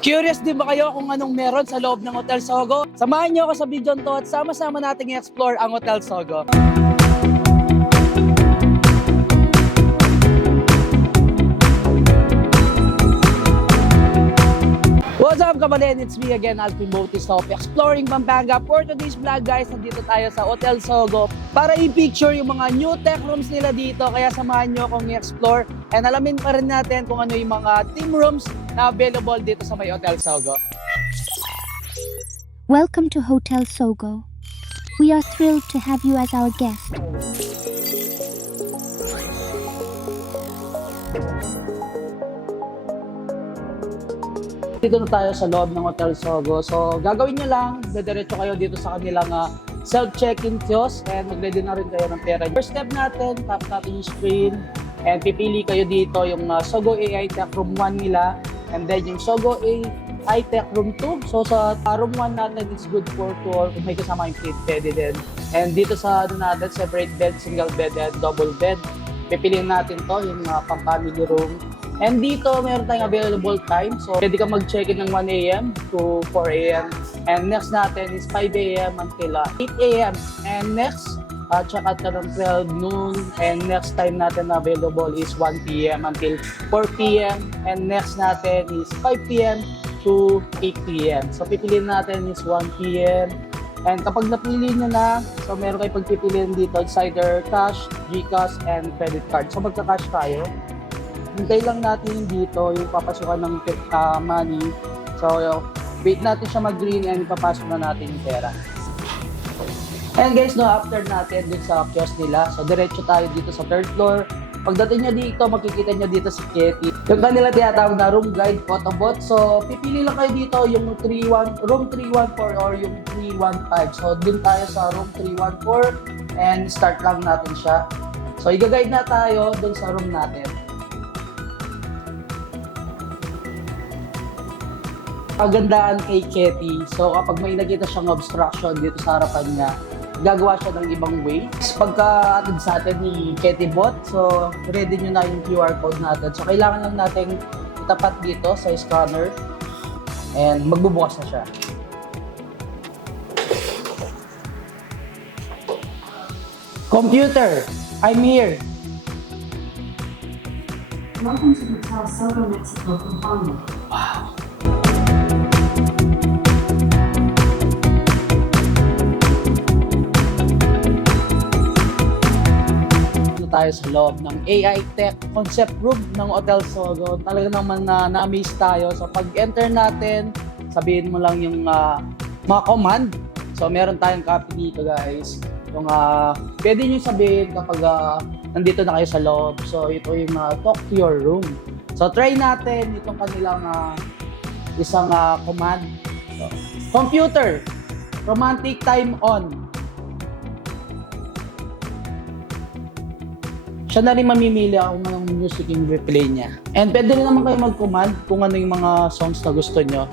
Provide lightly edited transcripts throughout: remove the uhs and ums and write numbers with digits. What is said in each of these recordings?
Curious din ba kayo kung anong meron sa loob ng Hotel Sogo? Samahan niyo ako sa video to at sama-sama nating i-explore ang Hotel Sogo. What's up, kabalin? It's me again, Alvin Bautista of Exploring Pampanga. For today's vlog, guys, nandito tayo sa Hotel Sogo para i-picture yung mga new tech rooms nila dito. Kaya samahan nyo akong i-explore and alamin pa rin natin kung ano yung mga team rooms na available dito sa may Hotel Sogo. Welcome to Hotel Sogo. We are thrilled to have you as our guest. Dito na tayo sa loob ng Hotel Sogo. So, gagawin nyo lang, dadiretso kayo dito sa kanilang self-check-in kiosk and mag-ready na rin kayo ng pera. First step natin, tap natin yung screen and pipili kayo dito yung Sogo AI Tech Room 1 nila and then yung Sogo AI Tech Room 2. So, sa Room 1 natin, it's good for 2 or kung may kasama yung kid, pwede din. And dito sa natin, separate bed, single bed, and double bed. Pipiliin natin to yung pang-family room. And dito, meron tayong available time. So, pwede ka mag-check-in ng 1 a.m. to 4 a.m. And next natin is 5 a.m. until 8 a.m. And next, check out ka ng 12 noon. And next time natin na available is 1 p.m. until 4 p.m. And next natin is 5 p.m. to 8 p.m. So, pipiliin natin is 1 p.m. And kapag napili nyo na, so meron kayo pagpipiliin dito, it's either cash, GCash, and credit card. So, magka-cash tayo. Hintay lang natin dito yung papasukan ng money. So, wait natin siya mag-green and ipapasok na natin yung pera. And guys, no, after natin dun sa kiosk nila, so diretso tayo dito sa third floor. Pagdating nyo dito, makikita nyo dito si Ketty. Yung kanila tinatawag na room guide photobot. So, pipili lang kayo dito yung room 314 or yung 315. So, dun tayo sa room 314 and start lang natin siya. So, i-guide na tayo dun sa room natin. Pagandaan kay Ketty, so kapag may nakita siyang obstruction dito sa harapan niya, gagawa siya ng ibang way. Pagka-atid sa atin ni Ketty Bot, so ready nyo na yung QR code natin. So kailangan lang natin itapat dito sa scanner and magbubukas na siya. Computer, I'm here. Welcome to Hotel Sogo, Mexico, Pampanga. Wow. Tayo sa loob ng AI Tech Concept Room ng Hotel Sogo. Talaga naman na-amaze tayo. So pag-enter natin, sabihin mo lang yung mga command. So meron tayong copy dito guys. Yung pwede nyo sabihin kapag nandito na kayo sa loob. So ito yung talk to your room. So try natin itong kanilang isang command. So, computer, romantic time on. Siya na rin mamimili kung anong music yung replay niya. And pwede rin naman kayo mag-command kung ano yung mga songs na gusto nyo.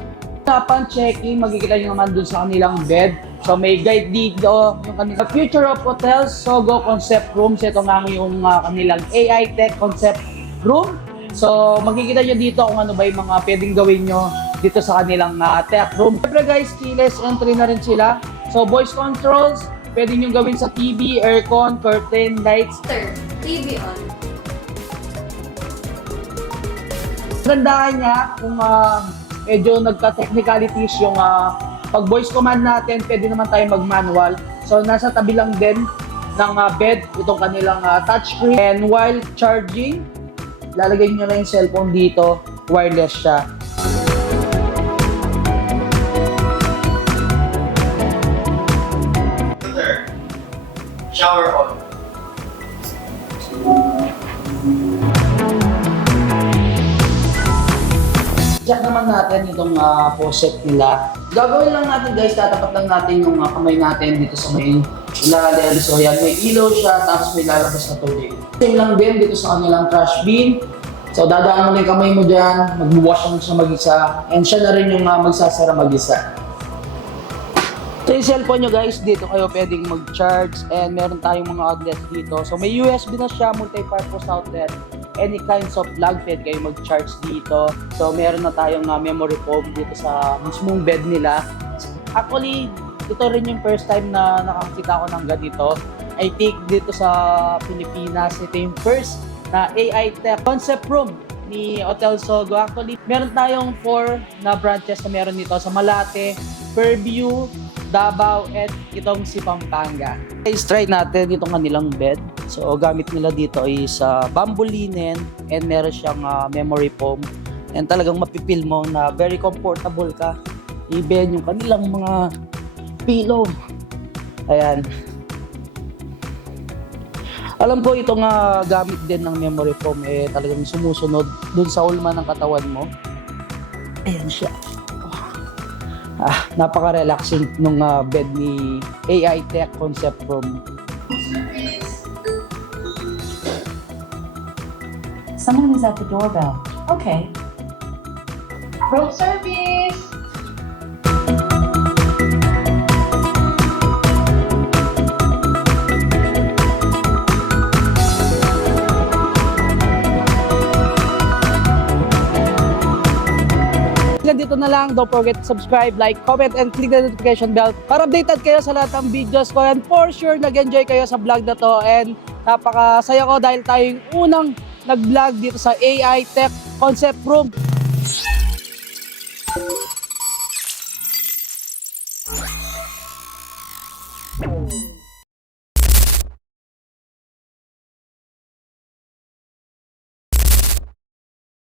Upon checking, makikita nyo naman dun sa kanilang bed. So may guide dito, yung kanilang Future of Hotels, Sogo Concept Rooms. Ito nga yung kanilang AI Tech Concept Room. So makikita nyo dito kung ano ba yung mga pwedeng gawin nyo dito sa kanilang tech room. Siyempre guys, keyless entry na rin sila. So voice controls, pwede nyo gawin sa TV, aircon, curtain, lights. TV on. Gandaan niya kung medyo nagka-technicalities yung pag-voice command natin, pwede naman tayo mag-manual. So, nasa tabi lang din ng bed itong kanilang touchscreen. And while charging, lalagay nyo lang yung cellphone dito, wireless siya. Shower on. Check naman natin itong faucet nila. Gagawin lang natin guys, tatapat lang natin yung kamay natin dito sa may ilalim. So yan, may ilaw siya, tapos may lalabas na tubig. Same lang din dito sa kanilang trash bin. So dadaan mo na yung kamay mo dyan, magbuwash lang siya mag-isa, and siya na rin yung magsasara mag-isa. So yung cellphone nyo guys, dito kayo pwedeng mag-charge and meron tayong mga outlets dito. So may USB na siya, multi-purpose outlet. any kinds of vlog, pwede kayo mag-charge dito. So meron na tayong memory foam dito sa mismong bed nila. Actually, ito rin yung first time na nakakita ko ng ganito. I think dito sa Pilipinas, ito yung first na AI Tech concept room ni Hotel Sogo. Actually, meron tayong 4 na branches na meron dito sa Malate, Fairview, Davao, at itong si Pampanga. Guys, try natin itong kanilang bed. So, gamit nila dito is bamboo linen and meron siyang memory foam. And talagang mapipil mo na very comfortable ka. Even yung kanilang mga pillow. Ayan. Alam ko itong gamit din ng memory foam talagang sumusunod dun sa ulma ng katawan mo. Ayan siya. Napaka-relaxing nung bed ni AI Tech Concept Room. Someone is at the doorbell. Okay. Room service! Dito na lang, don't forget to subscribe, like, comment, and click the notification bell para updated kayo sa lahat ng videos ko. And for sure, nag-enjoy kayo sa vlog na to. And napakasaya ko dahil tayo yung unang nag-vlog dito sa AI Tech Concept Room.